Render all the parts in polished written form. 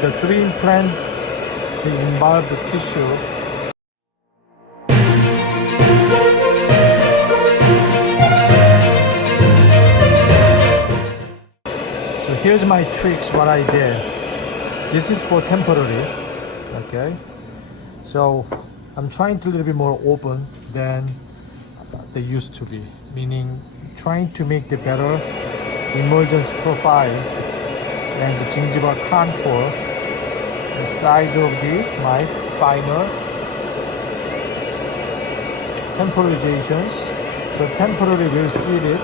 the 3 implant, they involve the tissue. So here's my tricks, what I did. This is for temporary, okay? So I'm trying to a little bit more open than they used to be, meaning trying to make the better emergence profile and the gingival contour, the size of my final temporizations. So temporary will see it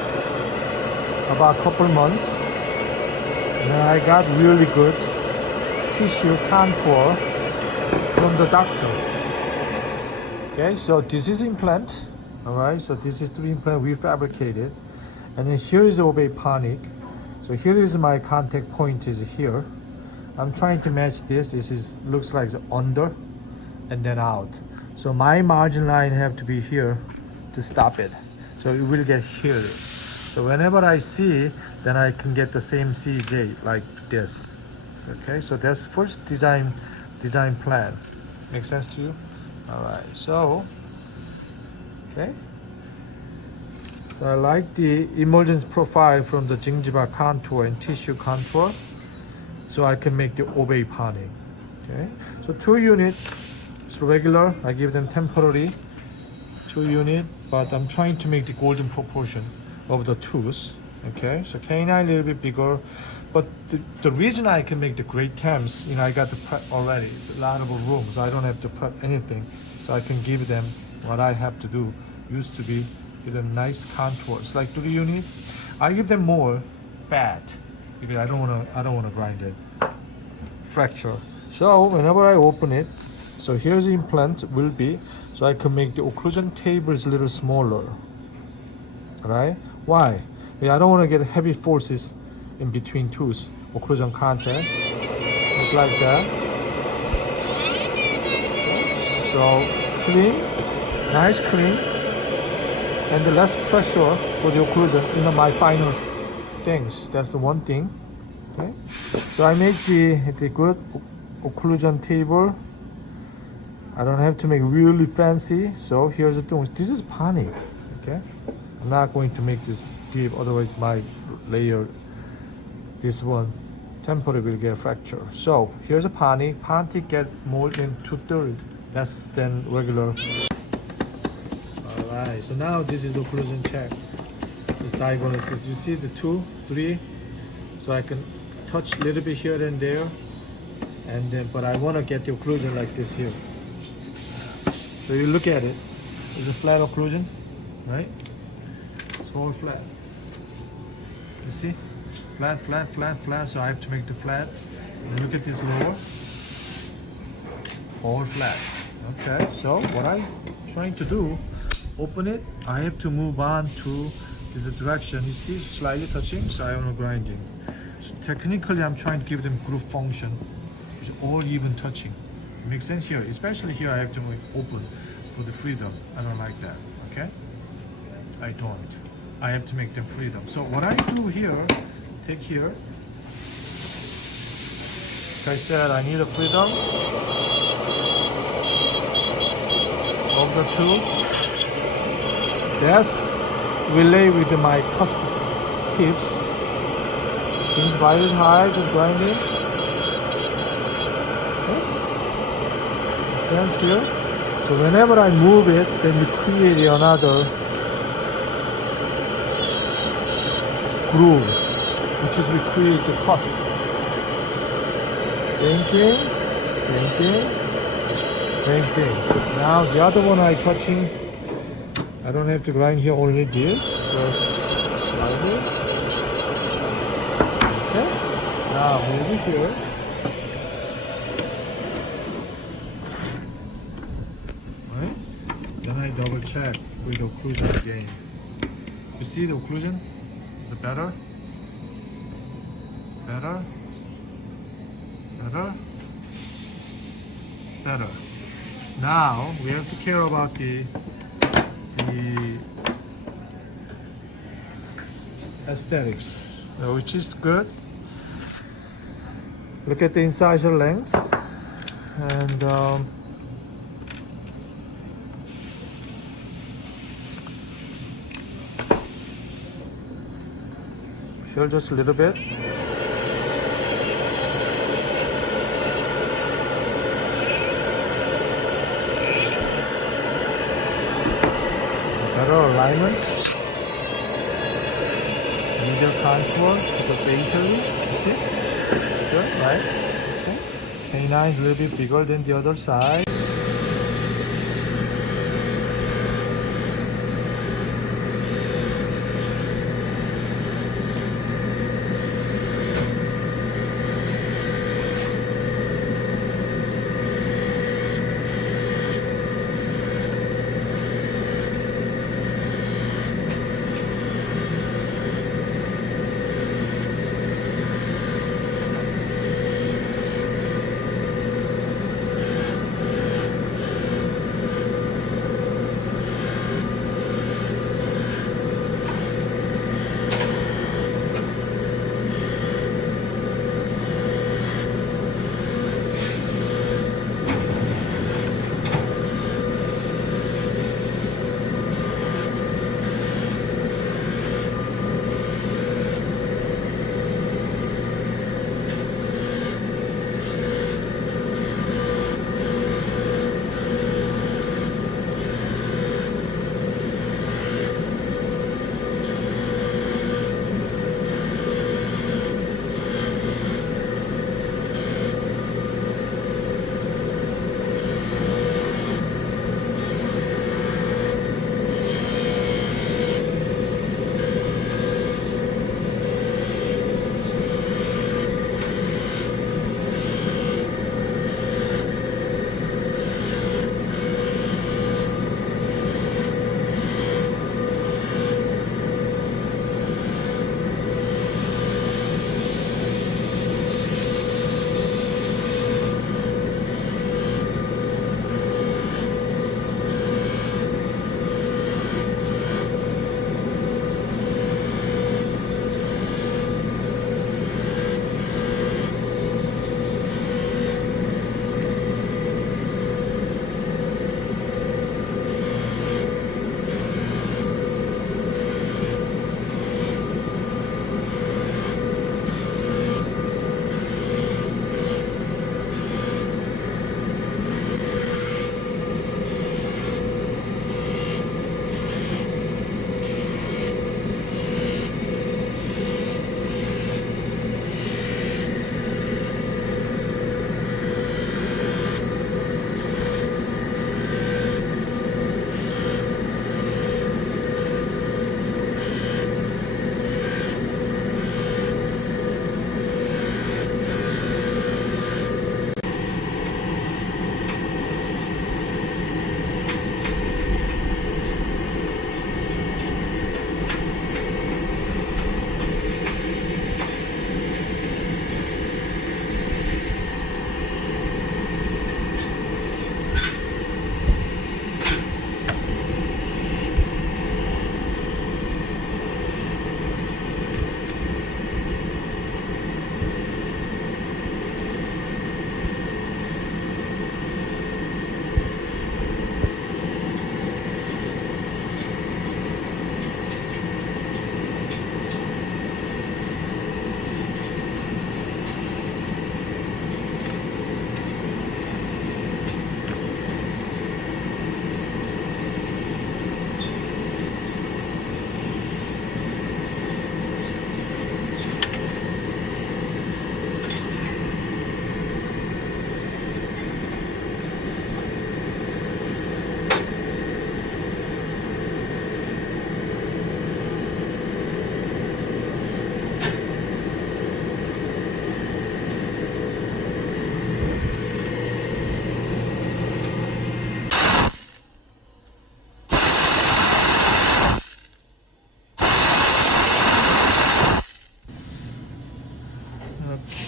about a couple months. And I got really good tissue contour from the doctor. Okay, so this is implant. Alright, so this is 3 implant we fabricated. And then here is obaponic. So here is my contact point is here. I'm trying to match this. This is looks like it's under and then out. So my margin line have to be here to stop it. So it will get here. So whenever I see, then I can get the same CJ like this. Okay, so that's first design plan. Make sense to you? Alright, so okay. So I like the emergence profile from the gingival contour and tissue contour, so I can make the obaponic. Okay, so 2 units, it's regular. I give them temporary 2 unit, but I'm trying to make the golden proportion of the tooth. Okay, so canine a little bit bigger, but the reason I can make the great temps, I got the prep already, a lot of room, so I don't have to prep anything, so I can give them what I have to do. Used to be give them nice contours like 3 unit. I give them more fat because I don't wanna grind it, fracture. So whenever I open it, so here's the implant will be, so I can make the occlusion tables a little smaller. Right? Why? Because I don't want to get heavy forces in between tooth, occlusion contact, just like that. So clean, nice clean, and the less pressure for the occlusion. My final things. That's the one thing. Okay. So I make the good occlusion table. I don't have to make really fancy. So here's the thing. This is ponic. Okay. I'm not going to make this deep, otherwise my layer, this one, temporary will get fracture. So here's a ponic. Ponic get more than 2/3 less than regular. Alright, so now this is occlusion check. This diagnosis. You see the 2, 3. So I can touch a little bit here and there. And then, but I want to get the occlusion like this here. So you look at it. It's a flat occlusion, right? It's all flat. You see? Flat, flat, flat, flat. So I have to make the flat. And look at this lower. All flat. Okay, so what I'm trying to do, open it. I have to move on to the direction. You see, slightly touching, so I am grinding. So technically, I'm trying to give them group function. It's all even touching. Makes sense here. Especially here, I have to make open for the freedom. I don't like that. Okay? I don't. I have to make them freedom. So what I do here, take here. Like I said, I need a freedom of the two. That's relay with my cusp tips. Things right is high, just grinding. Okay. Makes sense here. So whenever I move it, then you create another groove, which is we create the cusp. Same thing, same thing, same thing. Now the other one I touching, I don't have to grind here, only this. Just slide it. Okay. Now move it here. Right? Then I double check with the occlusion again. You see the occlusion? Is it better? Better? Better? Better. Now we have to care about the aesthetics, which is good. Look at the incisor length, and feel just a little bit. Better alignment. Medial contour to the dentures. You see? Good, right? Okay. Canine a little bit bigger than the other side.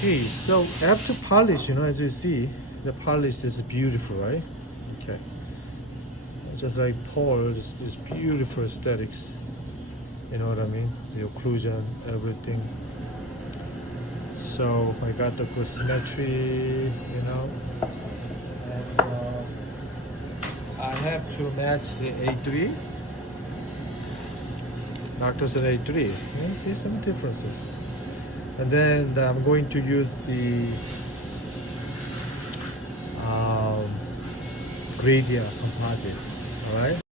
Okay, so after polish, as you see, the polish is beautiful, right? Okay. Just like Paul, this beautiful aesthetics. You know what I mean? The occlusion, everything. So so I got the good symmetry, you know. And I have to match the A3. Doctor said A3. You see some differences. And then I'm going to use the gradient composite. Alright.